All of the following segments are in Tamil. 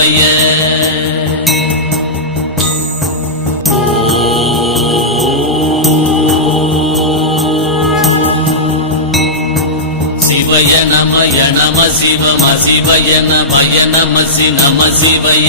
சிவய சிவய நமய நம சிவம சிவய நமய நமசி நம சிவய.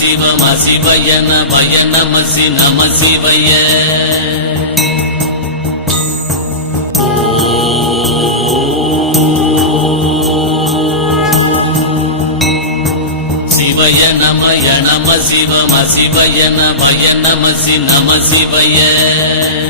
சிவ மசிவய நவய நமசி நம சிவய. சிவய நமய நம சிவ மசிவய நவய நமசி நம சிவய.